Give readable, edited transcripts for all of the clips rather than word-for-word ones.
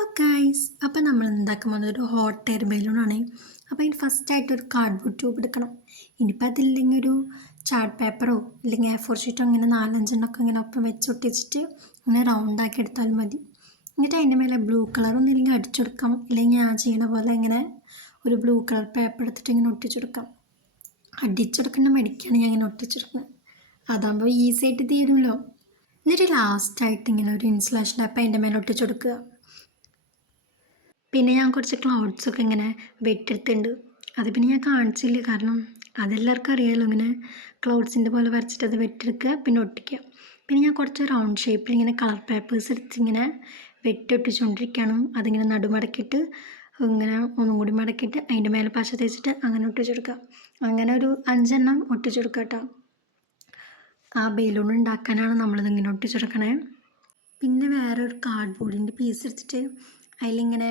Hello guys, അപ്പോൾ നമ്മൾ ഉണ്ടാക്കാൻ പോകുന്നത് ഒരു ഹോട്ട് എയർ ബലൂണാണ്. അപ്പോൾ അതിന് ഫസ്റ്റായിട്ട് ഒരു കാർഡ്ബോർഡ് ട്യൂബ് എടുക്കണം. ഇനിയിപ്പോൾ അതില്ലെങ്കിൽ ഒരു ചാർട്ട് പേപ്പറോ അല്ലെങ്കിൽ A4 ഷീറ്റോ അങ്ങനെ 4-5 ഇങ്ങനെ ഒപ്പം വെച്ചൊട്ടിച്ചിട്ട് ഇങ്ങനെ റൗണ്ടാക്കി എടുത്താലും മതി. എന്നിട്ട് അതിൻ്റെ മേലെ ബ്ലൂ കളറൊന്നും ഇല്ലെങ്കിൽ അടിച്ചെടുക്കാം, ഇല്ലെങ്കിൽ ഞാൻ ചെയ്യുന്ന പോലെ ഇങ്ങനെ ഒരു ബ്ലൂ കളർ പേപ്പർ എടുത്തിട്ട് ഇങ്ങനെ ഒട്ടിച്ചെടുക്കാം. അടിച്ചെടുക്കേണ്ട മടിക്കാണ് ഞാൻ ഇങ്ങനെ ഒട്ടിച്ചെടുക്കുന്നത്. അതാകുമ്പോൾ ഈസി ആയിട്ട് തീരുമല്ലോ. എന്നിട്ട് ലാസ്റ്റായിട്ട് ഇങ്ങനെ ഒരു ഇൻസുലേഷൻ ടാപ്പ് അതിൻ്റെ മേലെ ഒട്ടിച്ചെടുക്കുക. പിന്നെ ഞാൻ കുറച്ച് ക്ലൗഡ്സൊക്കെ ഇങ്ങനെ വെട്ടിയെടുത്തിട്ടുണ്ട്. അത് പിന്നെ ഞാൻ കാണിച്ചില്ല, കാരണം അതെല്ലാവർക്കും അറിയാമല്ലോ. ഇങ്ങനെ ക്ലൗഡ്സിൻ്റെ പോലെ വരച്ചിട്ട് അത് വെട്ടിയെടുക്കുക, പിന്നെ ഒട്ടിക്കുക. പിന്നെ ഞാൻ കുറച്ച് റൗണ്ട് ഷേപ്പിൽ ഇങ്ങനെ കളർ പേപ്പേഴ്സ് എടുത്ത് ഇങ്ങനെ ഒട്ടിച്ചുകൊണ്ടിരിക്കുകയാണ്. അതിങ്ങനെ നടുമടക്കിയിട്ട് ഇങ്ങനെ ഒന്നും കൂടി മടക്കിയിട്ട് അതിൻ്റെ മേലെ പശ തേച്ചിട്ട് അങ്ങനെ ഒട്ടിച്ചെടുക്കുക. അങ്ങനെ ഒരു 5 ഒട്ടിച്ചെടുക്കുക കേട്ടോ. ആ ബലൂൺ ഉണ്ടാക്കാനാണ് നമ്മളിതിങ്ങനെ ഒട്ടിച്ചെടുക്കണേ. പിന്നെ വേറൊരു കാർഡ്ബോർഡിൻ്റെ പീസ് എടുത്തിട്ട് അതിലിങ്ങനെ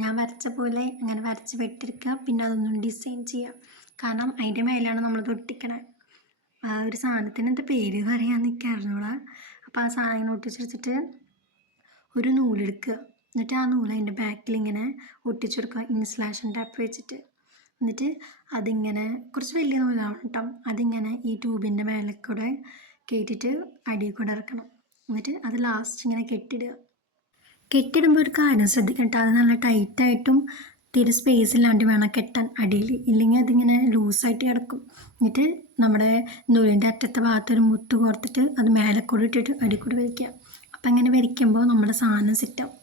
ഞാൻ വരച്ച പോലെ അങ്ങനെ വരച്ച് വെട്ടിയെടുക്കുക. പിന്നെ അതൊന്നും ഡിസൈൻ ചെയ്യുക, കാരണം അതിൻ്റെ മേലാണ് നമ്മളിത് ഒട്ടിക്കണേ. ആ ഒരു സാധനത്തിന് എന്താ പേര് പറയാൻ നിൽക്കാറുണ്ടോളാ. അപ്പോൾ ആ സാധനം ഒട്ടിച്ചെടുത്തിട്ട് ഒരു നൂലെടുക്കുക. എന്നിട്ട് ആ നൂല് അതിൻ്റെ ബാക്കിൽ ഇങ്ങനെ ഒട്ടിച്ചെടുക്കുക ഇൻസുലേഷൻ ടാപ്പ് വെച്ചിട്ട്. എന്നിട്ട് അതിങ്ങനെ കുറച്ച് വലിയ നൂലാവണം കേട്ടോ. അതിങ്ങനെ ഈ ട്യൂബിൻ്റെ മേലെ കൂടെ കയറ്റിയിട്ട് അടിയിൽ കൂടെ ഇറക്കണം. എന്നിട്ട് അത് ലാസ്റ്റ് ഇങ്ങനെ കെട്ടിടുക. കെട്ടിടുമ്പോൾ ഒരു കാര്യം ശ്രദ്ധിക്കണം കേട്ടോ, അത് നല്ല ടൈറ്റായിട്ടും തീരെ സ്പേസ് ഇല്ലാണ്ട് വേണം കെട്ടാൻ അടിയിൽ, ഇല്ലെങ്കിൽ അതിങ്ങനെ ലൂസായിട്ട് കിടക്കും. എന്നിട്ട് നമ്മുടെ നൂലിൻ്റെ അറ്റത്തെ ഭാഗത്തൊരു മുത്ത് കോർത്തിട്ട് അത് മേലെ കൂടെ ഇട്ടിട്ട് അടിയിൽ കൂടെ വരയ്ക്കുക. അപ്പം അങ്ങനെ വരയ്ക്കുമ്പോൾ നമ്മുടെ സാധനം സെറ്റാവും.